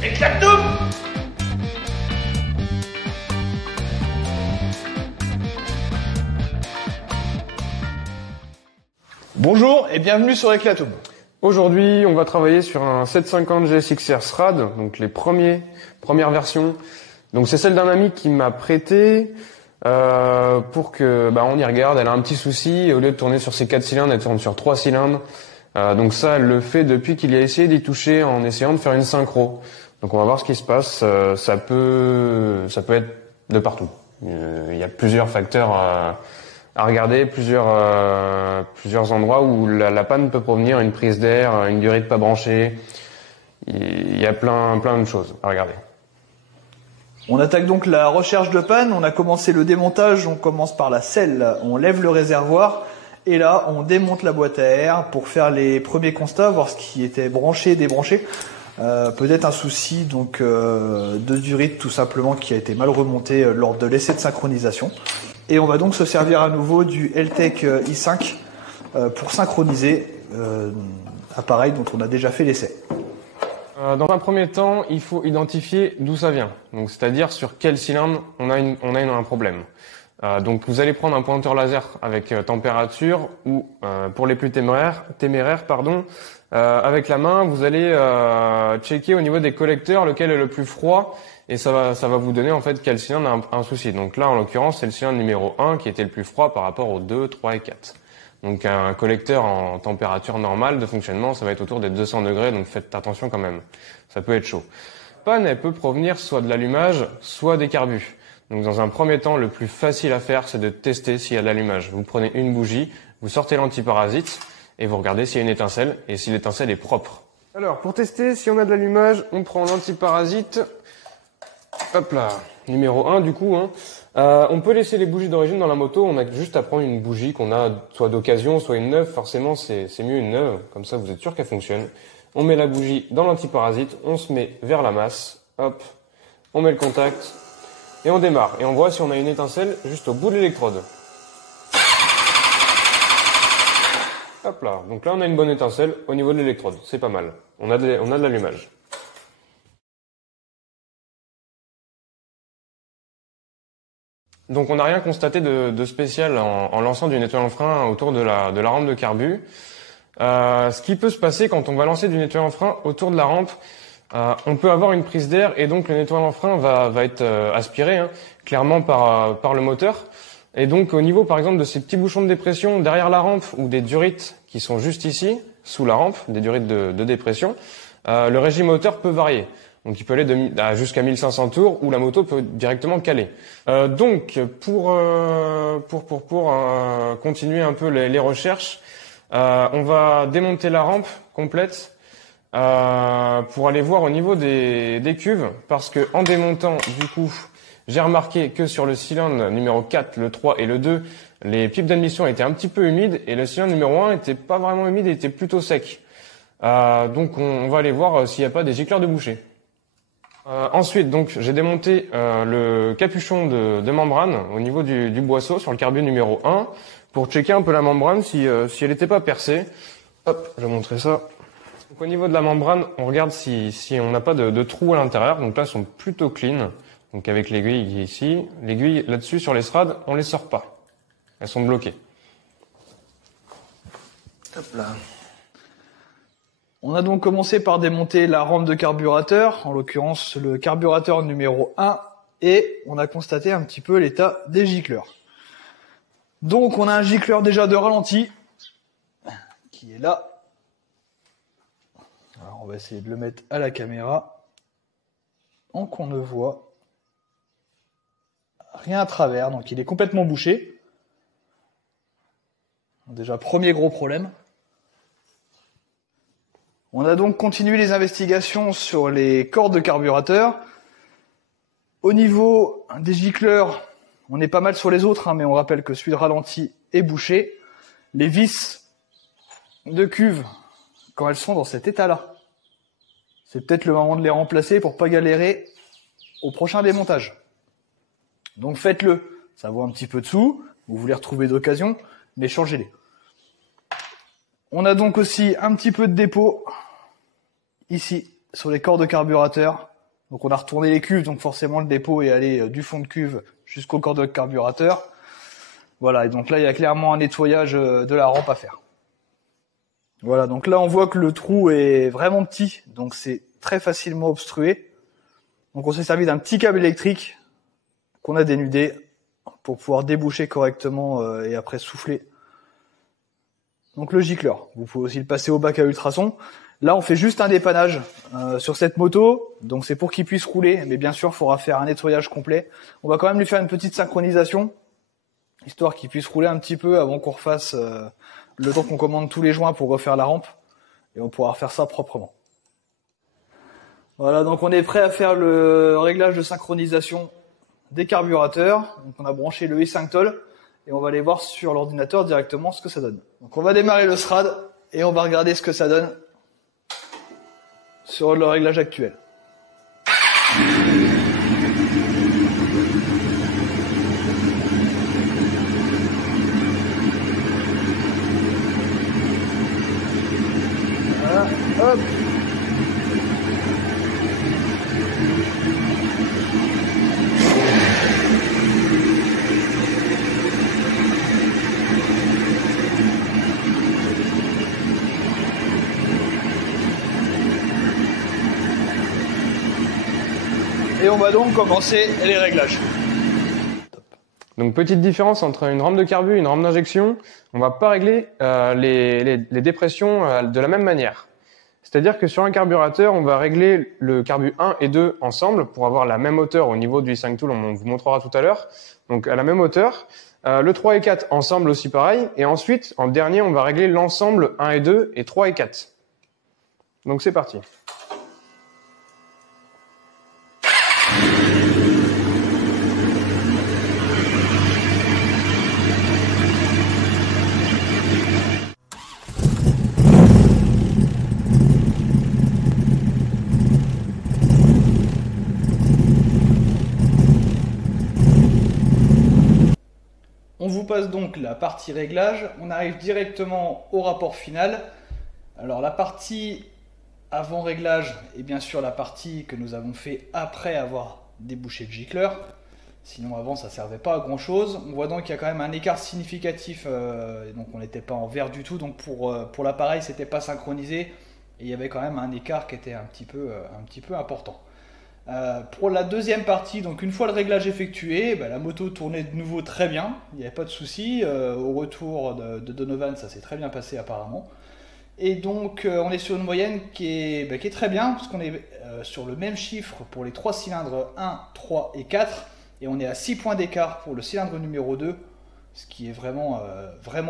Éclate tout. Bonjour et bienvenue sur Eclatum. Aujourd'hui, on va travailler sur un 750 GSX-R SRAD, donc les premières versions. Donc c'est celle d'un ami qui m'a prêté pour que on y regarde. Elle a un petit souci, et au lieu de tourner sur ses 4 cylindres, elle tourne sur 3 cylindres. Donc ça, elle le fait depuis qu'il a essayé d'y toucher en essayant de faire une synchro. Donc on va voir ce qui se passe. Ça peut être de partout. Il y a plusieurs facteurs à regarder, plusieurs endroits où la panne peut provenir, une prise d'air, une durite pas branchée. Il y a plein de choses à regarder. On attaque donc la recherche de panne. On a commencé le démontage. On commence par la selle. On lève le réservoir. Et là, on démonte la boîte à air pour faire les premiers constats, voir ce qui était branché et débranché. Peut-être un souci donc de durite tout simplement qui a été mal remonté lors de l'essai de synchronisation. Et on va donc se servir à nouveau du LTEC i5 pour synchroniser appareil dont on a déjà fait l'essai. Dans un premier temps, il faut identifier d'où ça vient. Donc, c'est-à-dire sur quel cylindre on a un problème. Donc vous allez prendre un pointeur laser avec température ou pour les plus téméraires, avec la main, vous allez checker au niveau des collecteurs lequel est le plus froid et ça va vous donner en fait quel cylindre a un souci. Donc là en l'occurrence c'est le cylindre numéro 1 qui était le plus froid par rapport aux 2, 3 et 4. Donc un collecteur en température normale de fonctionnement ça va être autour des 200 degrés donc faites attention quand même, ça peut être chaud. Panne elle peut provenir soit de l'allumage soit des carbus. Donc dans un premier temps, le plus facile à faire, c'est de tester s'il y a de l'allumage. Vous prenez une bougie, vous sortez l'antiparasite et vous regardez s'il y a une étincelle et si l'étincelle est propre. Alors pour tester si on a de l'allumage, on prend l'antiparasite. Hop là, numéro 1 du coup. On peut laisser les bougies d'origine dans la moto, on a juste à prendre une bougie qu'on a soit d'occasion, soit une neuve. Forcément c'est mieux une neuve, comme ça vous êtes sûr qu'elle fonctionne. On met la bougie dans l'antiparasite, on se met vers la masse, hop, on met le contact. Et on démarre, et on voit si on a une étincelle juste au bout de l'électrode. Hop là, donc là on a une bonne étincelle au niveau de l'électrode, c'est pas mal. On a de l'allumage. Donc on n'a rien constaté de spécial en lançant du nettoyant frein autour de la rampe de carbu. Ce qui peut se passer quand on va lancer du nettoyant frein autour de la rampe, on peut avoir une prise d'air et donc le nettoyant frein va être aspiré clairement par le moteur. Et donc au niveau par exemple de ces petits bouchons de dépression derrière la rampe ou des durites qui sont juste ici, sous la rampe, des durites de dépression, le régime moteur peut varier. Donc il peut aller jusqu'à 1500 tours où la moto peut directement caler. Donc pour continuer un peu les recherches, on va démonter la rampe complète. Pour aller voir au niveau des cuves, parce que en démontant, du coup, j'ai remarqué que sur le cylindre numéro 4, le 3 et le 2, les pipes d'admission étaient un petit peu humides et le cylindre numéro 1 était pas vraiment humide, il était plutôt sec. Donc on va aller voir s'il n'y a pas des gicleurs de bouchée. Ensuite, donc j'ai démonté le capuchon de membrane au niveau du boisseau sur le carbu numéro 1 pour checker un peu la membrane si elle n'était pas percée. Hop, je vais montrer ça. Donc au niveau de la membrane, on regarde si on n'a pas de trous à l'intérieur. Donc là, elles sont plutôt clean. Donc avec l'aiguille qui est ici, l'aiguille là-dessus sur les SRAD, on les sort pas. Elles sont bloquées. Hop là. On a donc commencé par démonter la rampe de carburateur, en l'occurrence le carburateur numéro 1, et on a constaté un petit peu l'état des gicleurs. Donc on a un gicleur déjà de ralenti, qui est là. Alors on va essayer de le mettre à la caméra, donc on ne voit rien à travers, donc il est complètement bouché. Déjà premier gros problème. On a donc continué les investigations sur les cordes de carburateur. Au niveau des gicleurs, on est pas mal sur les autres, mais on rappelle que celui de ralenti est bouché. Les vis de cuve, quand elles sont dans cet état-là, c'est peut-être le moment de les remplacer pour pas galérer au prochain démontage. Donc faites-le. Ça vaut un petit peu de sous, vous les retrouvez d'occasion, mais changez-les. On a donc aussi un petit peu de dépôt ici sur les cordes de carburateur. Donc on a retourné les cuves, donc forcément le dépôt est allé du fond de cuve jusqu'au corps de carburateur. Voilà, et donc là il y a clairement un nettoyage de la rampe à faire. Voilà, donc là on voit que le trou est vraiment petit, donc c'est très facilement obstrué. Donc on s'est servi d'un petit câble électrique qu'on a dénudé pour pouvoir déboucher correctement et après souffler. Donc le gicleur, vous pouvez aussi le passer au bac à ultrasons. Là, on fait juste un dépannage sur cette moto, donc c'est pour qu'il puisse rouler, mais bien sûr, il faudra faire un nettoyage complet. On va quand même lui faire une petite synchronisation, histoire qu'il puisse rouler un petit peu avant qu'on refasse le temps qu'on commande tous les joints pour refaire la rampe, et on pourra refaire ça proprement. Voilà, donc on est prêt à faire le réglage de synchronisation des carburateurs. Donc on a branché le i5 toll, et on va aller voir sur l'ordinateur directement ce que ça donne. Donc on va démarrer le SRAD, et on va regarder ce que ça donne sur le réglage actuel. Voilà, hop. Et on va donc commencer les réglages. Donc petite différence entre une rampe de carbu et une rampe d'injection, on va pas régler les dépressions de la même manière. C'est-à-dire que sur un carburateur, on va régler le carbu 1 et 2 ensemble pour avoir la même hauteur au niveau du i5 tool, on vous montrera tout à l'heure, donc à la même hauteur. Le 3 et 4 ensemble aussi pareil, et ensuite en dernier on va régler l'ensemble 1 et 2 et 3 et 4. Donc c'est parti. On vous passe donc la partie réglage, on arrive directement au rapport final. Alors la partie avant réglage est bien sûr la partie que nous avons fait après avoir débouché le gicleur. Sinon avant ça ne servait pas à grand chose. On voit donc qu'il y a quand même un écart significatif, donc on n'était pas en vert du tout, donc pour l'appareil c'était pas synchronisé et il y avait quand même un écart qui était un petit peu important. Pour la deuxième partie, donc une fois le réglage effectué, la moto tournait de nouveau très bien, il n'y avait pas de souci. Au retour de Donovan, ça s'est très bien passé apparemment. Et donc on est sur une moyenne qui est très bien, parce qu'on est sur le même chiffre pour les 3 cylindres 1, 3 et 4, et on est à 6 points d'écart pour le cylindre numéro 2, ce qui est vraiment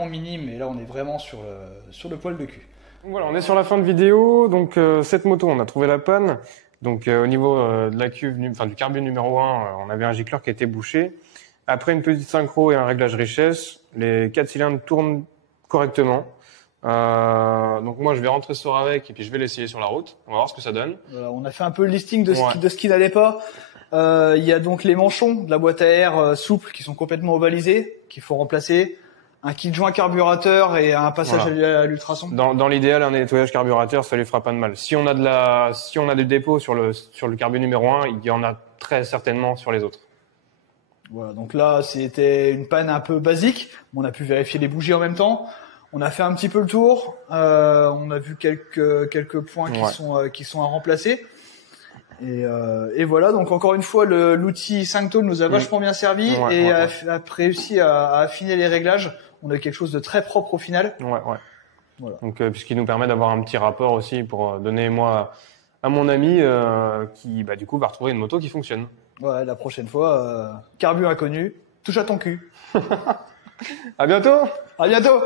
minime, et là on est vraiment sur le poil de cul. Voilà, on est sur la fin de vidéo, donc cette moto, on a trouvé la panne. Donc au niveau de la cuve, du carbu numéro 1, on avait un gicleur qui était bouché. Après une petite synchro et un réglage richesse, les 4 cylindres tournent correctement. Donc moi je vais rentrer ce soir avec et puis je vais l'essayer sur la route. On va voir ce que ça donne. Voilà, on a fait un peu le listing de ce qui n'allait pas. Il y a donc les manchons de la boîte à air souples qui sont complètement ovalisés, qu'il faut remplacer. Un kit joint carburateur et un passage à l'ultrason. Dans l'idéal, un nettoyage carburateur, ça lui fera pas de mal. Si on a des dépôts sur le carbu numéro 1, il y en a très certainement sur les autres. Voilà, donc là, c'était une panne un peu basique. On a pu vérifier les bougies en même temps. On a fait un petit peu le tour. On a vu quelques points qui sont à remplacer. Et voilà, donc encore une fois, l'outil 5 toll nous a vachement bien servi a réussi à affiner les réglages. On a quelque chose de très propre au final. Voilà. Donc, puisqu'il nous permet d'avoir un petit rapport aussi pour donner moi à mon ami qui, du coup, va retrouver une moto qui fonctionne. Ouais, la prochaine fois, carbu inconnu, touche à ton cul. À bientôt. À bientôt.